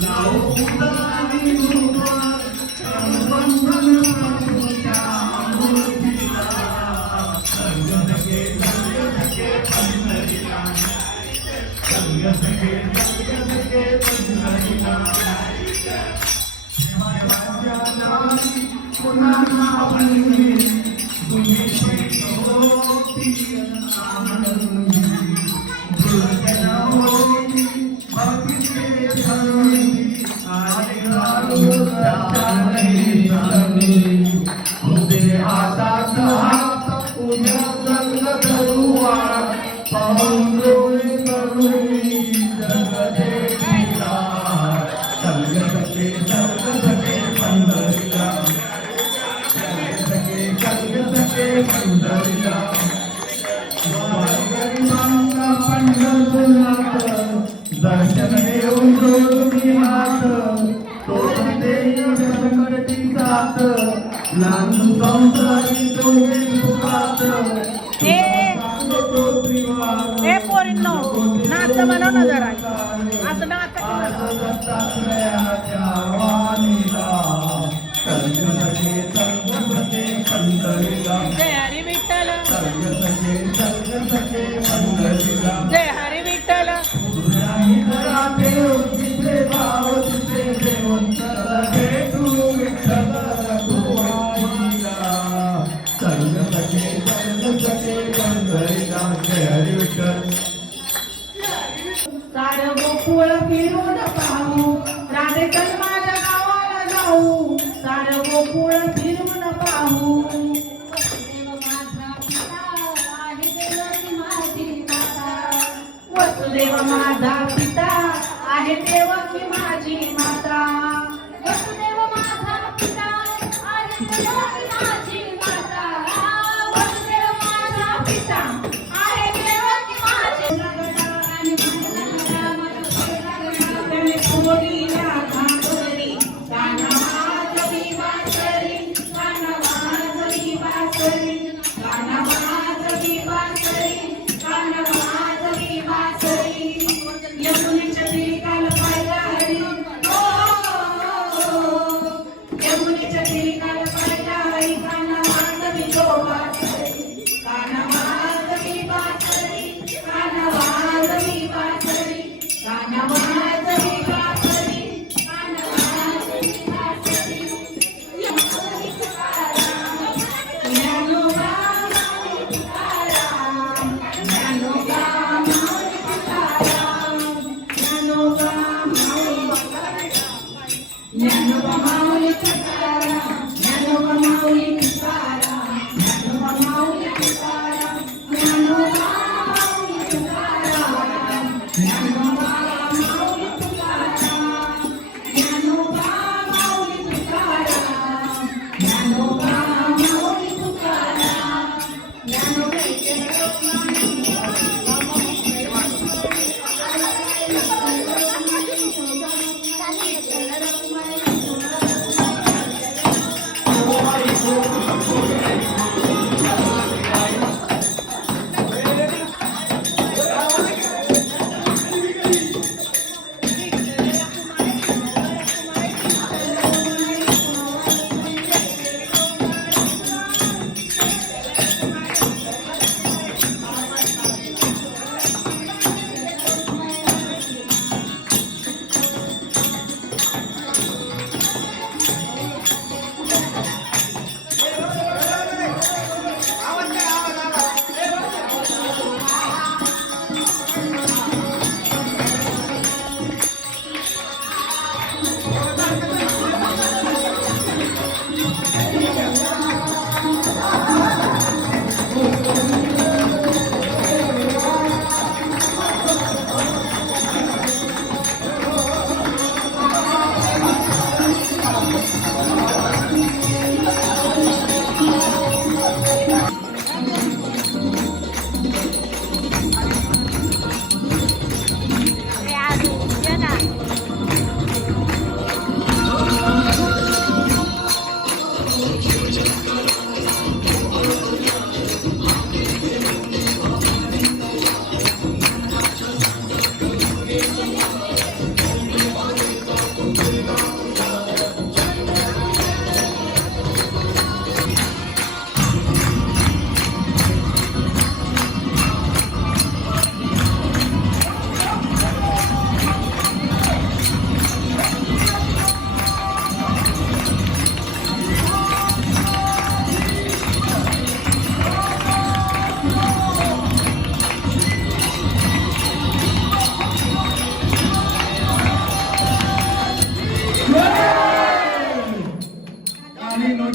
Now, Yeah. दर्शन देव जो तुम्ही हात तो हे पोरींनो नाच म्हणून आता सार गोकुळ फिरून पाहू राधे तर माझ्या गावाला जाऊ. सार गोकुळ फिरून पाहू Yeah, no, I'm only checking.